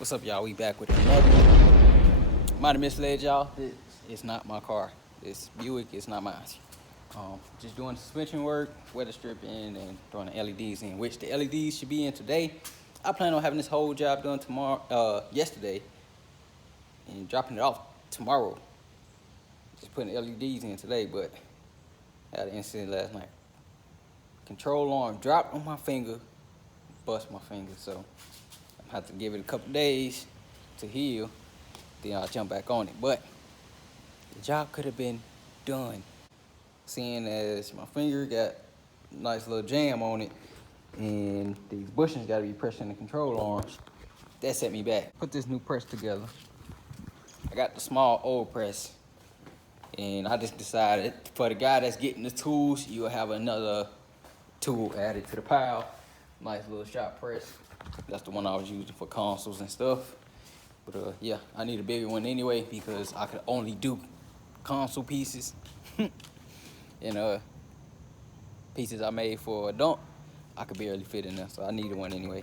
What's up, y'all? We back with another one. Might have misled y'all. It's not my car. This Buick is not mine. Just doing suspension work, weather stripping, and throwing the LEDs in, which the LEDs should be in today. I plan on having this whole job done yesterday, and dropping it off tomorrow. Just putting the LEDs in today, but I had an incident last night. Control arm dropped on my finger, bust my finger, so I have to give it a couple days to heal, then I'll jump back on it. But the job could have been done, seeing as my finger got a nice little jam on it, and these bushings got to be pressing the control arms. That set me back. Put this new press together. I got the small old press, and I just decided for the guy that's getting the tools, you'll have another tool added to the pile. Nice little shop press. That's the one I was using for consoles and stuff. But yeah, I need a bigger one anyway because I could only do console pieces. And pieces I made for a dump, I could barely fit in there, so I needed one anyway.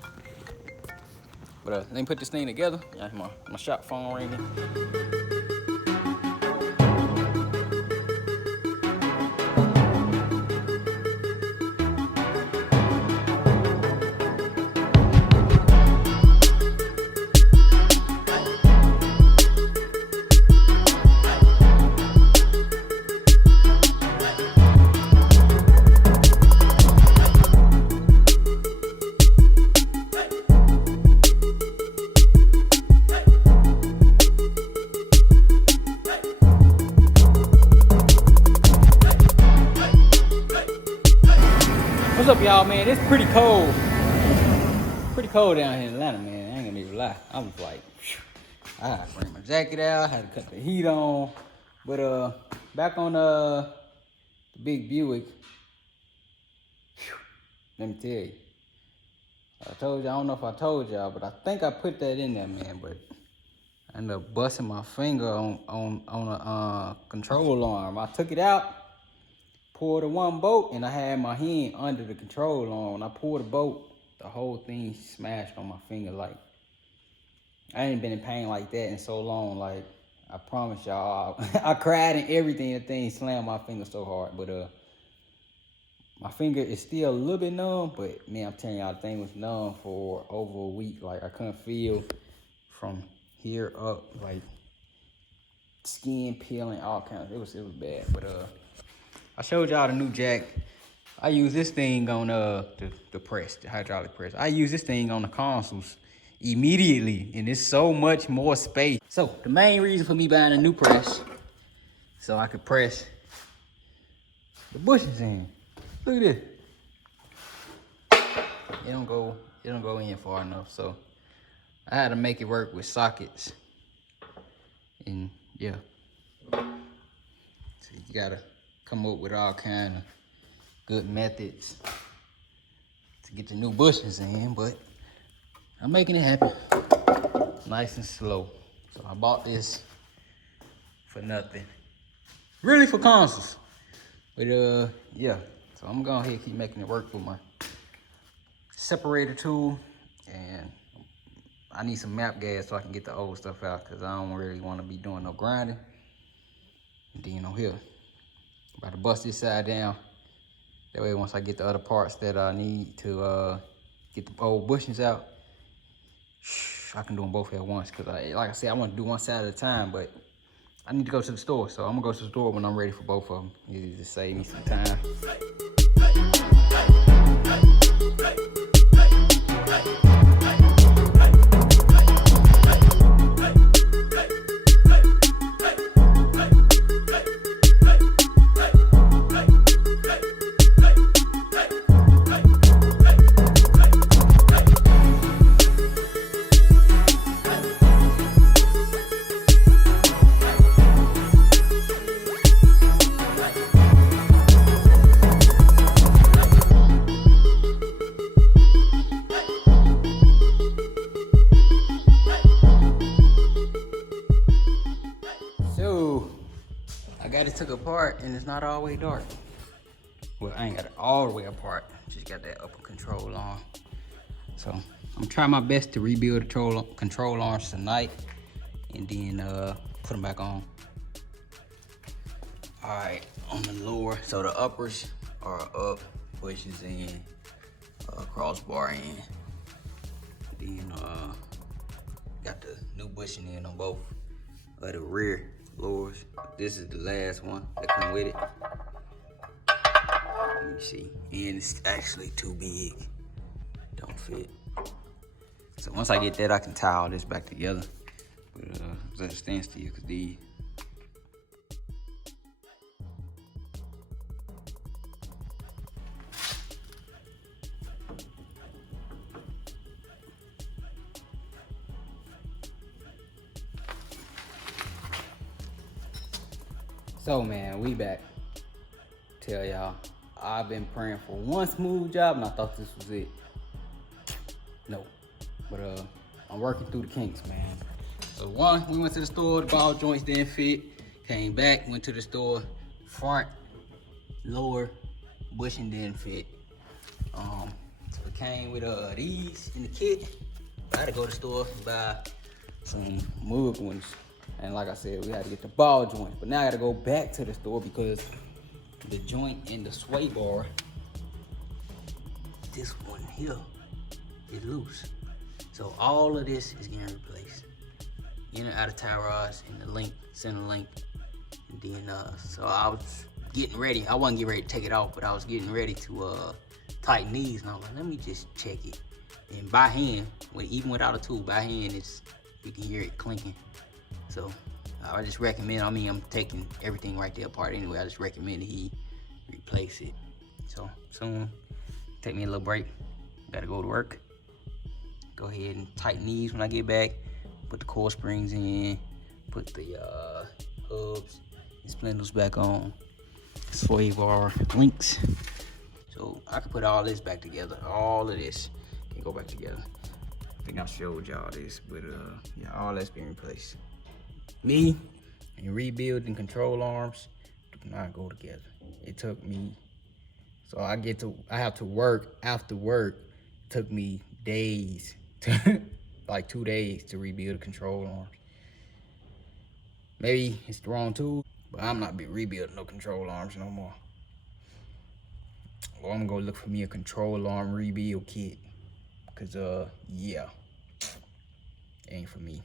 But let me put this thing together. Yeah, my shop phone ringing. What's up, y'all, man? It's pretty cold. Pretty cold down here in Atlanta, man. I ain't gonna even lie. I was like, I had to bring my jacket out, I had to cut the heat on. But back on the big Buick, let me tell you. I don't know if I told y'all, but I think I put that in there, man. But I ended up busting my finger on a control arm. I took it out, pulled the one bolt, and I had my hand under the control arm. When I pulled the bolt, the whole thing smashed on my finger. Like, I ain't been in pain like that in so long. Like, I promise y'all, I cried and everything. The thing slammed my finger so hard. But my finger is still a little bit numb, but man, I'm telling y'all, the thing was numb for over a week. Like, I couldn't feel from here up, like skin peeling, all kinds. It was bad. But I showed y'all the new jack. I use this thing on the press, the hydraulic press. I use this thing on the consoles immediately, and it's so much more space. So the main reason for me buying a new press, so I could press the bushings in. Look at this. It don't go in far enough, so I had to make it work with sockets. And yeah, so you gotta come up with all kind of good methods to get the new bushings in, but I'm making it happen nice and slow. So I bought this for nothing, really, for consoles. But yeah, so I'm going ahead and keep making it work with my separator tool, and I need some map gas so I can get the old stuff out, because I don't really want to be doing no grinding. And then on here, about to bust this side down. That way, once I get the other parts that I need to get the old bushings out, I can do them both at once. Because like I said, I want to do one side at a time, but I need to go to the store. So I'm going to go to the store when I'm ready for both of them. It just save me some time. I got it took apart, and it's not all the way dark. Well, I ain't got it all the way apart. Just got that upper control on. So I'm trying my best to rebuild the control arms tonight and then put them back on. All right, on the lower, so the uppers are up, bushes in, crossbar in. Then got the new bushing in on both of the rear lowers. This is the last one that come with it. Let me see, and it's actually too big, don't fit. So once I get that, I can tie all this back together. But it's at a standstill because these. So man, we back. Tell y'all, I've been praying for one smooth job and I thought this was it. No, but I'm working through the kinks, man. So one, we went to the store, the ball joints didn't fit. Came back, went to the store, front, lower, bushing didn't fit. So it came with these in the kit. I had to go to the store and buy some mug ones. And like I said, we had to get the ball joint. But now I gotta go back to the store because the joint in the sway bar, this one here, is loose. So all of this is getting replaced. In and out of tie rods and the link, center link. And then, so I was getting ready. I wasn't getting ready to take it off, but I was getting ready to tighten these. And I was like, let me just check it. And by hand, even without a tool, by hand, you can hear it clinking. So I just recommend, I'm taking everything right there apart anyway. I just recommend that he replace it. So soon, take me a little break. Gotta go to work. Go ahead and tighten these when I get back. Put the coil springs in. Put the hubs and spindles back on. Sway bar links. So I can put all this back together. All of this can go back together. I think I showed y'all this, but yeah, all that's being replaced. Me and rebuilding control arms do not go together. It took me, so I have to work after work. It took me days, like 2 days to rebuild the control arms. Maybe it's the wrong tool, but I'm not rebuilding no control arms no more. Or I'm gonna look for me a control arm rebuild kit. Cause yeah, ain't for me.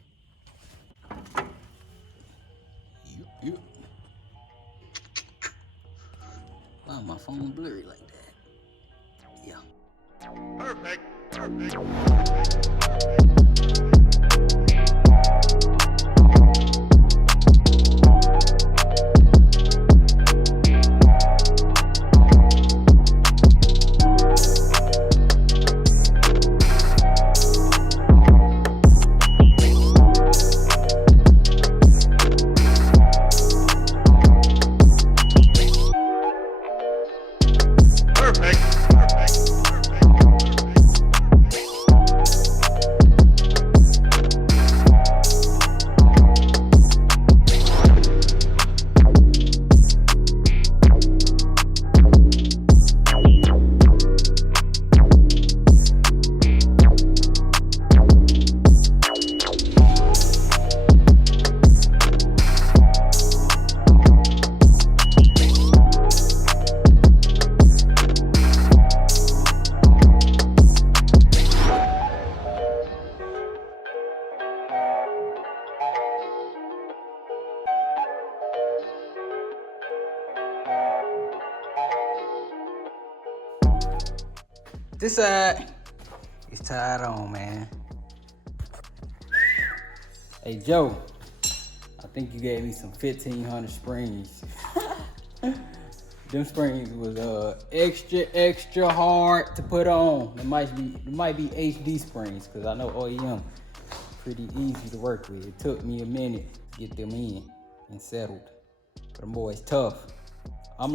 Yep. Why my phone blurry like that? Yeah. Perfect. This side is tied on, man. Hey, Joe, I think you gave me some 1500 springs. Them springs was extra hard to put on. It might be HD springs, cause I know OEM pretty easy to work with. It took me a minute to get them in and settled. But them boys tough. I'm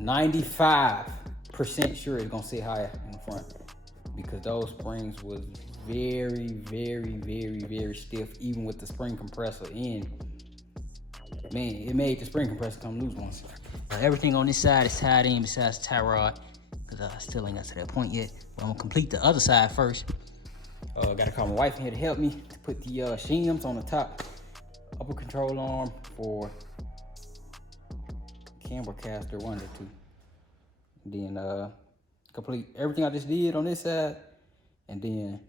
95% sure it's gonna sit higher in the front because those springs was very stiff, even with the spring compressor in. Man, it made the spring compressor come loose once. Everything on this side is tied in besides the tie rod. because I still ain't got to that point yet. But I'm gonna complete the other side first. Gotta call my wife in here to help me to put the shims on the top upper control arm for camber caster, one or two. And then complete everything I just did on this side, and then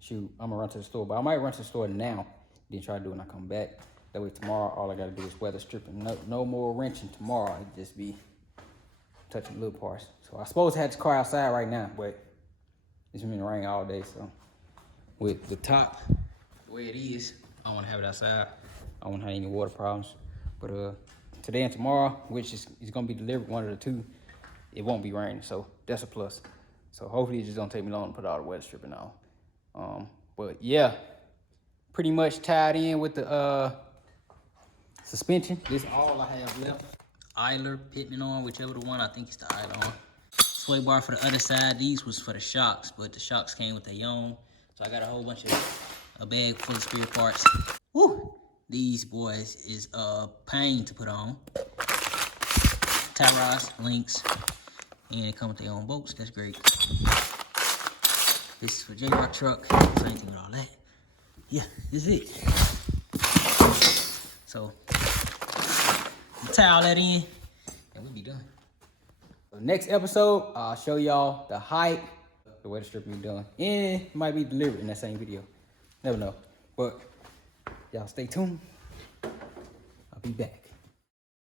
shoot, I'm gonna run to the store. But I might run to the store now, then try to do it when I come back. That way tomorrow, all I gotta do is weather stripping. No more wrenching tomorrow. It'd just be touching little parts. So I suppose I had this car outside right now, but it's been raining all day. So with the top the way it is, I don't wanna have it outside. I don't wanna have any water problems. But today and tomorrow, which is gonna be delivered, one of the two, it won't be raining. So that's a plus. So hopefully it just don't take me long to put all the weather stripping on. But yeah, pretty much tied in with the suspension. This is all I have left. Idler, Pitman on, whichever the one, I think it's the idler on. Sway bar for the other side. These was for the shocks, but the shocks came with their own. So I got a whole bunch of, a bag full of spare parts. Woo! These boys is a pain to put on. Tie rods, links, and they come with their own bolts. That's great. This is for J-Rock truck. Same thing with all that. Yeah, this is it. So, tie all that in, and we'll be done. So next episode, I'll show y'all the height, the way the stripping be done. And it might be delivered in that same video. Never know. But y'all stay tuned. I'll be back.